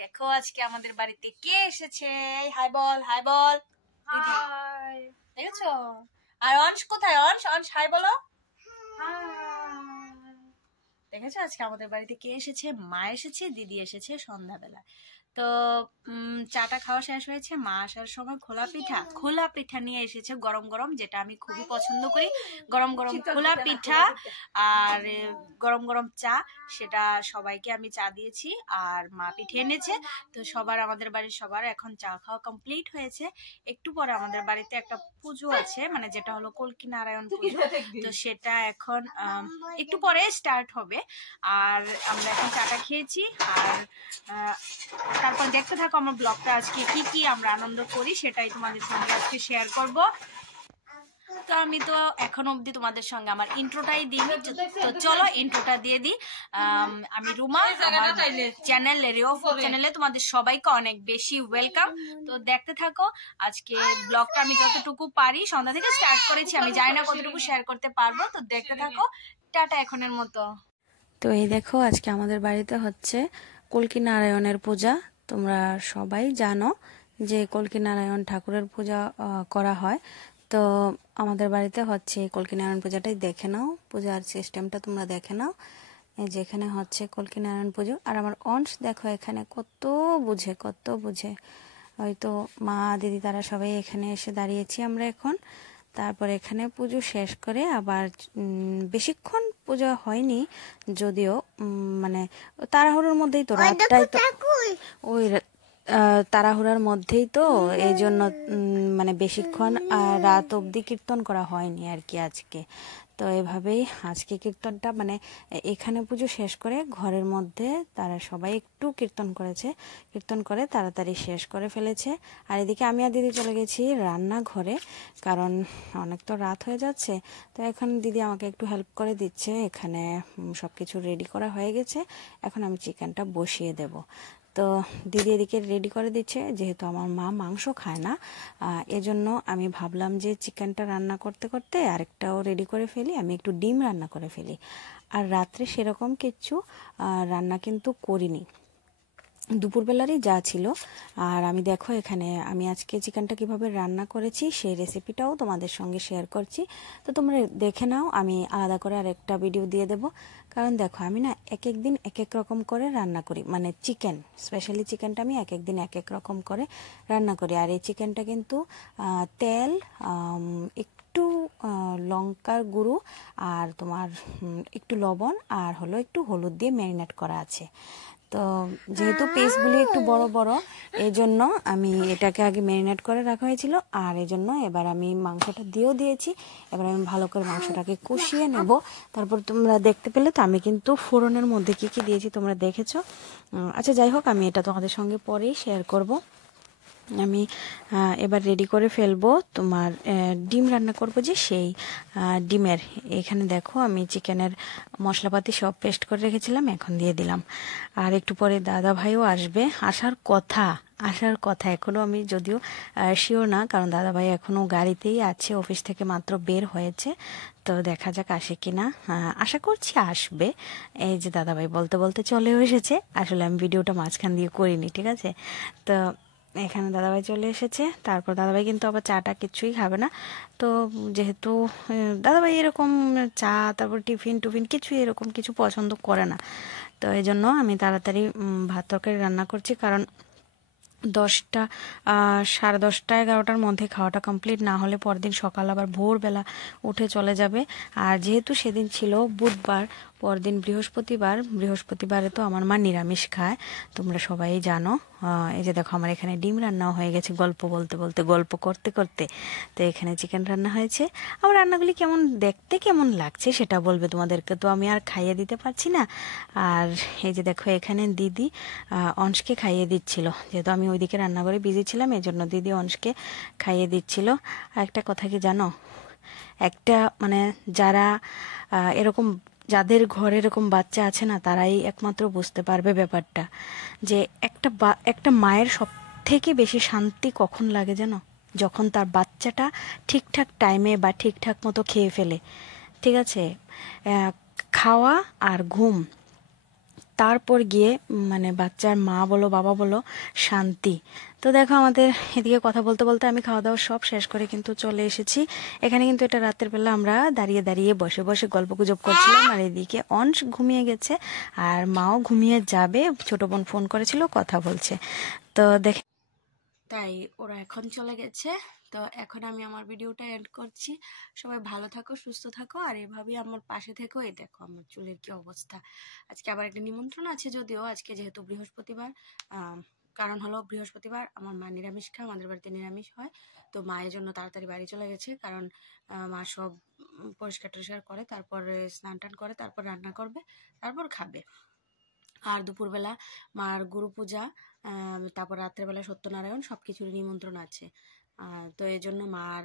দেখো আজকে আমাদের বাড়িতে কে এসেছে। হাই বল, হাই বল। দিদি হাই। দেখেছো? আর অংশ কোথায়? অংশ, অংশ হাই বলো। দেখেছো আজকে আমাদের বাড়িতে কে এসেছে? মা এসেছে, দিদি এসেছে সন্ধ্যাবেলা। তো চাটা খাওয়া শেষ হয়েছে। মা আসার সময় খোলা পিঠা নিয়ে এসেছে, গরম গরম, যেটা আমি খুবই পছন্দ করি। গরম গরম খোলা পিঠা আর গরম গরম চা, সেটা সবাইকে আমি চা দিয়েছি। আর মা পিঠে এনেছে। তো আমাদের বাড়ির সবার এখন চা খাওয়া কমপ্লিট হয়েছে। একটু পরে আমাদের বাড়িতে একটা পুজো আছে, মানে যেটা হলো কল্কি নারায়ণ পুজো। তো সেটা এখন একটু পরে স্টার্ট হবে। আর আমরা এখন চাটা খেয়েছি। আর তারপর দেখতে থাকো আমার ব্লগটা, আজকে কি কি আমরা আনন্দ করি সেটাই তোমাদের সঙ্গে আজকে শেয়ার করব। তো আমি তো এখন অবধি তোমাদের সঙ্গে আমার ইন্ট্রোটাই দিইনি, তো চলো ইন্ট্রোটা দিয়ে দিই। আমি রুমা, আমার চ্যানেল রেডিও চ্যানেলে তোমাদের সবাইকে অনেক বেশি ওয়েলকাম। তো দেখতে থাকো আজকে ব্লগটা। আমি যতটুকু পারি সন্ধ্যা থেকে স্টার্ট করেছি, আমি জানি না কতটুকু শেয়ার করতে পারবো। তো দেখতে থাকো, টাটা এখনের মতো। তো এই দেখো আজকে আমাদের বাড়িতে হচ্ছে কল্কি নারায়ণের পূজা। তোমরা সবাই জানো যে কল্কি নারায়ণ ঠাকুরের পূজা করা হয়। তো আমাদের বাড়িতে হচ্ছে কল্কি নারায়ণ পূজাটাই দেখে নাও, পূজার সিস্টেমটা তোমরা দেখে নাও। এই যে এখানে হচ্ছে কল্কি নারায়ণ পুজো। আর আমার অংশ দেখো এখানে কত বুঝে। হয়তো মা দিদি তারা সবাই এখানে এসে দাঁড়িয়েছি আমরা এখন। তারপর এখানে পুজো শেষ করে আবার বেশিক্ষণ পূজা হয়নি, যদিও মানে তাড়াহুড়োর মধ্যেই তো, রাতটাই তো ওই তাড়াহুড়ার মধ্যেই তো, এই জন্য মানে বেশিক্ষণ রাত অবধি কীর্তন করা হয়নি আর কি আজকে। তো এভাবেই আজকে কীর্তনটা, মানে এখানে পুজো শেষ করে ঘরের মধ্যে তারা সবাই একটু কীর্তন করে তাড়াতাড়ি শেষ করে ফেলেছে। আর এদিকে আমি আর দিদি চলে গেছি রান্নাঘরে, কারণ অনেক তো রাত হয়ে যাচ্ছে। তো এখন দিদি আমাকে একটু হেল্প করে দিচ্ছে। এখানে সব কিছু রেডি করা হয়ে গেছে, এখন আমি চিকেনটা বসিয়ে দেব। তো দিদি এদিকে রেডি করে দিচ্ছে, যেহেতু আমার মা মাংস খায় না, এজন্য আমি ভাবলাম যে চিকেনটা রান্না করতে করতে আরেকটাও রেডি করে ফেলি, আমি একটু ডিম রান্না করে ফেলি। আর রাত্রে সেরকম কিছু রান্না কিন্তু করিনি, দুপুরবেলারই যা ছিল। আর আমি দেখো এখানে আমি আজকে চিকেনটা কিভাবে রান্না করেছি সেই রেসিপিটাও তোমাদের সঙ্গে শেয়ার করছি। তো তোমরা দেখে নাও, আমি আলাদা করে আরেকটা ভিডিও দিয়ে দেব। কারণ দেখো আমি না এক এক দিন এক এক রকম করে রান্না করি, মানে চিকেন, স্পেশালি চিকেনটা আমি এক এক দিন এক এক রকম করে রান্না করি। আর এই চিকেনটা কিন্তু তেল, একটু লঙ্কার গুঁড়ো আর তোমার একটু লবণ আর হলো একটু হলুদ দিয়ে ম্যারিনেট করা আছে। তো যেহেতু পিসগুলি একটু বড় বড়, এই জন্য আমি এটাকে আগে ম্যারিনেট করে রাখা হয়েছিল। আর এই জন্য এবার আমি মাংসটা দিয়েছি। এবার আমি ভালো করে মাংসটাকে কষিয়ে নেব। তারপর তোমরা দেখতে পেলে তো আমি কিন্তু ফোড়নের মধ্যে কি কি দিয়েছি তোমরা দেখেছো। আচ্ছা যাই হোক, আমি এটা তোমাদের সঙ্গে পরেই শেয়ার করব। আমি এবার রেডি করে ফেলবো তোমার ডিম রান্না করব, যে সেই ডিমের এখানে দেখো আমি চিকেনের মশলাপাতি সব পেস্ট করে রেখেছিলাম, এখন দিয়ে দিলাম। আর একটু পরে দাদা ভাইও আসবে, আসার কথা এখনও আমি যদিও শিওর না, কারণ দাদা ভাই এখনও গাড়িতেই আছে, অফিস থেকে মাত্র বের হয়েছে। তো দেখা যাক আসে কিনা, আশা করছি আসবে। এই যে দাদাভাই বলতে বলতে চলেও এসেছে, আসলে আমি ভিডিওটা মাঝখান দিয়ে করিনি, ঠিক আছে। তো এখানে দাদাভাই চলে এসেছে। তারপর দাদাভাই কিন্তু আবার চাটা কিছুই খাবে না। তো যেহেতু দাদাভাই এরকম চা তারপর টিফিন কিছুই এরকম কিছু পছন্দ করে না, তো এই জন্য আমি তাড়াতাড়ি ভাত তরকারি রান্না করছি। কারণ 10টা 10:30 11টার মধ্যে খাওয়াটা কমপ্লিট না হলে পরদিন সকাল আবার ভোরবেলা উঠে চলে যাবে। আর যেহেতু সেদিন ছিল বুধবার, পরদিন বৃহস্পতিবারে তো আমার মা নিরামিষ খায়, তোমরা সবাই জানো। এই যে দেখো আমার এখানে ডিম রান্নাও হয়ে গেছে, গল্প করতে করতে। তো এখানে চিকেন রান্না হয়েছে। আমার রান্নাগুলি দেখতে কেমন লাগছে সেটা বলবে, তোমাদেরকে তো আমি আর খাইয়ে দিতে পারছি না। আর এই যে দেখো এখানে দিদি অংশকে খাইয়ে দিচ্ছিল, যেহেতু আমি ওইদিকে রান্নাঘরে বিজি ছিলাম, এই জন্য দিদি অংশকে খাইয়ে দিচ্ছিল। আর একটা কথা কি জানো, একটা মানে যারা এরকম, যাদের ঘরে এরকম বাচ্চা আছে না, তারাই একমাত্র বুঝতে পারবে ব্যাপারটা, যে একটা মায়ের সব থেকে বেশি শান্তি কখন লাগে জানো, যখন তার বাচ্চাটা ঠিকঠাক টাইমে বা ঠিকঠাক মতো খেয়ে ফেলে। ঠিক আছে, খাওয়া আর ঘুম তারপর গিয়ে মানে বাচ্চার মা বলো বাবা বলো শান্তি। তো দেখো আমাদের এদিকে কথা বলতে বলতে আমি খাওয়া দাওয়া সব শেষ করে কিন্তু চলে এসেছি এখানে। কিন্তু এটা রাতের বেলা আমরা দাঁড়িয়ে দাঁড়িয়ে বসে বসে গল্প গুজব করছিলাম, আর এদিকে অংশ ঘুমিয়ে গেছে আর মাও ঘুমিয়ে যাবে, ছোট বোন ফোন করেছিল কথা বলছে। তো দেখে তাই ওরা এখন চলে গেছে। তো এখন আমি আমার ভিডিওটা এন্ড করছি। সবাই ভালো থাকো, সুস্থ থাকো, আর এভাবেই আমার পাশে থেকো। এই দেখো আমার চুলের কি অবস্থা। আজকে আবার একটা নিমন্ত্রণ আছে, যদিও আজকে যেহেতু বৃহস্পতিবার, কারণ হলো বৃহস্পতিবার আমার মা নিরামিষ খায়, আমাদের বাড়িতে নিরামিষ হয়। তো মায়ের জন্য তাড়াতাড়ি বাড়ি চলে গেছে, কারণ মা সব পরিষ্কার টরিষ্কার করে, তারপরে স্নান টান করে, তারপর রান্না করবে, তারপর খাবে। আর দুপুরবেলা মার গুরু পূজা, তারপর রাত্রেবেলা সত্যনারায়ণ, সব কিছুর নিমন্ত্রণ আছে। তো এই জন্য মার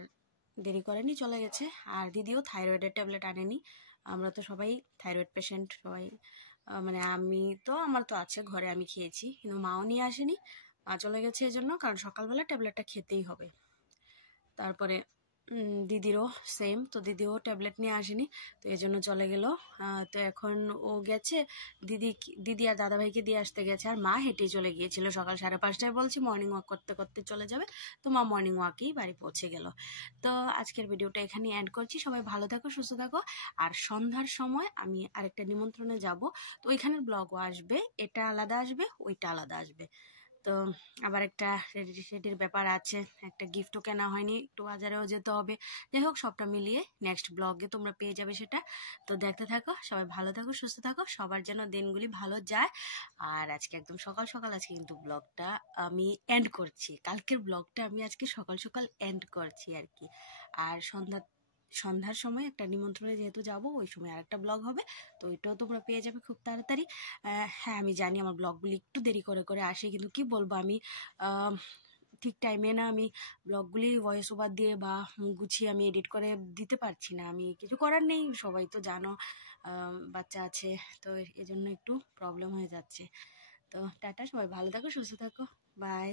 দেরি করেনি, চলে গেছে। আর দিদিও থাইরয়েডের ট্যাবলেট আনেনি। আমরা তো সবাই থাইরয়েড পেশেন্ট সবাই, মানে আমি তো, আমার তো আছে ঘরে, আমি খেয়েছি, কিন্তু মাও নিয়ে আসেনি। মা চলে গেছে এই জন্য, কারণ সকালবেলা ট্যাবলেটটা খেতেই হবে। তারপরে দিদিরও সেম, তো দিদিও ট্যাবলেট নিয়ে আসেনি, তো এই জন্য চলে গেল। তো এখন ও গেছে, দিদি আর দাদাভাইকে দিয়ে আসতে গেছে, আর মা হেঁটেই চলে গিয়েছিল সকাল 5:30টায়, বলছি মর্নিং ওয়াক করতে করতে চলে যাবে। তো মা মর্নিং ওয়াকেই বাড়ি পৌঁছে গেল। তো আজকের ভিডিওটা এখানেই এন্ড করছি। সবাই ভালো থাকো, সুস্থ থাকো। আর সন্ধ্যার সময় আমি আরেকটা নিমন্ত্রণে যাব, তো ওইখানের ব্লগও আসবে, এটা আলাদা আসবে, ওইটা আলাদা আসবে। তো আবার একটা রেডির ব্যাপার আছে, একটা গিফটও কেনা হয়নি, একটু বাজারেও যেতে হবে। যাই হোক, সবটা মিলিয়ে নেক্সট ব্লগে তোমরা পেয়ে যাবে সেটা। তো দেখতে থাকো, সবাই ভালো থাকো, সুস্থ থাকো, সবার যেন দিনগুলি ভালো যায়। আর আজকে একদম সকাল সকাল আজকে কিন্তু ব্লগটা আমি এন্ড করছি, কালকের ব্লগটা আমি আজকে সকাল সকাল এন্ড করছি আর কি। আর সন্ধ্যার সময় একটা নিমন্ত্রণে যেহেতু যাব, ওই সময় আরেকটা ব্লগ হবে, তো ওইটাও তোমরা পেয়ে যাবে খুব তাড়াতাড়ি। হ্যাঁ, আমি জানি আমার ব্লগগুলি একটু দেরি করে করে আসে, কিন্তু কি বলবো, আমি ঠিক টাইমে না আমি ব্লগগুলি ভয়েস ওভার দিয়ে বা গুছিয়ে আমি এডিট করে দিতে পারছি না। আমি কিছু করার নেই, সবাই তো জানো বাচ্চা আছে, তো এজন্য একটু প্রবলেম হয়ে যাচ্ছে। তো টাটা, সবাই ভালো থাকো, সুস্থ থাকো, বাই।